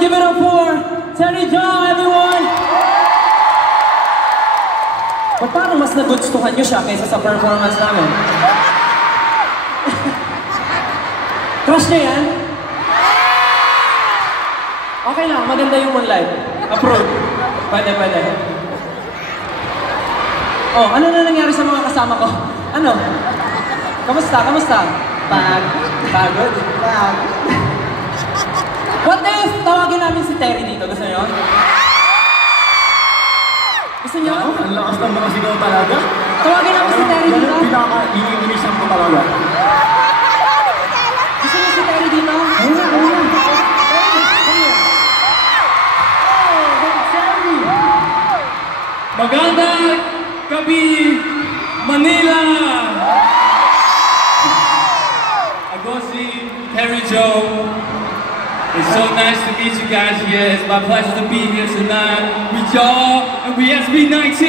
give it up for Terry Joe, everyone! Ba't parang mas nagustuhan nyo siya kaysa sa performance namin? Crush niya yan? Okay lang, maganda yung Moonlight. Approve. Pwede, pwede. Oh, ano na nangyari sa mga kasama ko? Ano? Kamusta? Kamusta? Pagod. Pagod? Pagod. What if tawagin namin si Terry dito? Gusto nyo? Gusto nyo? Ang lakas ng mga sigaw talaga. Tawagin namin si Terry dito? Ganun pinaka-iinisan ko talaga. Gusto nyo si Terry dito? Ayun na, ayun na. Magandang gabi, Manila! Ako si Terry Joe. It's so nice to meet you guys here. It's my pleasure to be here tonight with y'all and with SB19.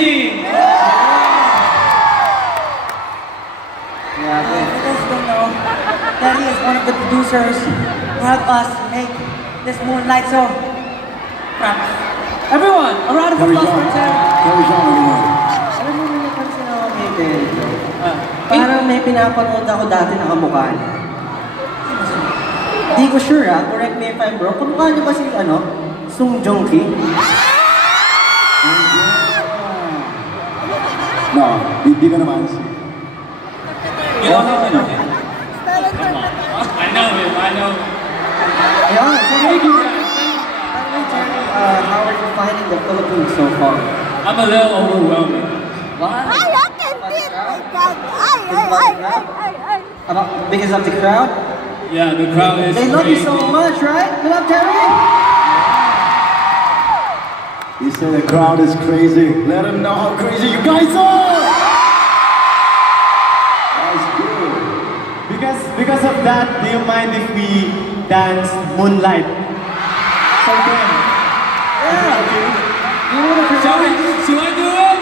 Yeah, for those who don't know, Terry is one of the producers who helped us make this Moonlight show. Props. Everyone, a round of applause for Terry. Terry Joe, everyone. Alam mo, may napansin ako kay Terry Joe. Parang may pinapanood ako dati na kamukha niya. Hindi ko sure correct me if I'm wrong. Kamukha niya ba si, Sung Joong Ki? No, hindi ka naman siya. You don't know him? I know him, I know him. Ayun, so thank you. How are you finding the Philippines so far? I'm a little overwhelmed. Why? I can feel it. Because of the crowd? Yeah, the crowd is They love you crazy. so much, right? You love Terry? He said the crowd is crazy. Let him know how crazy you guys are! That's good. Because of that, do you mind if we dance Moonlight? So then, You want to Shall I do it?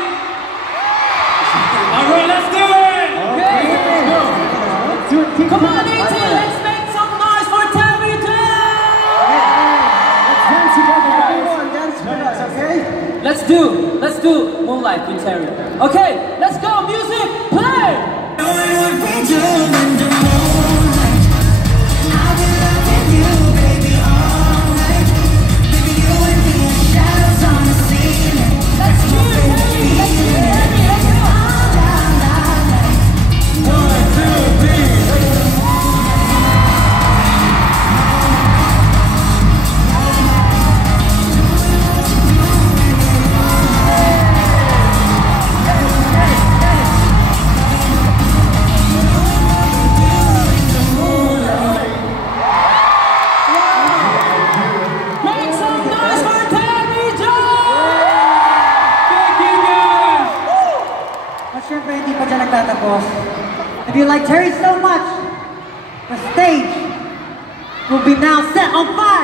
Alright, let's do it! Come on, AT, let's make some noise for Terry Joe! Let's dance together, guys! Everyone dance with us, okay? Let's do Moonlight with Terry. Okay, let's go, music, play! Make some noise for Terry Joe! Thank you guys! At syempre, hindi pa dyan nagtatapos. If you like Terry so much, the stage will be now set on fire!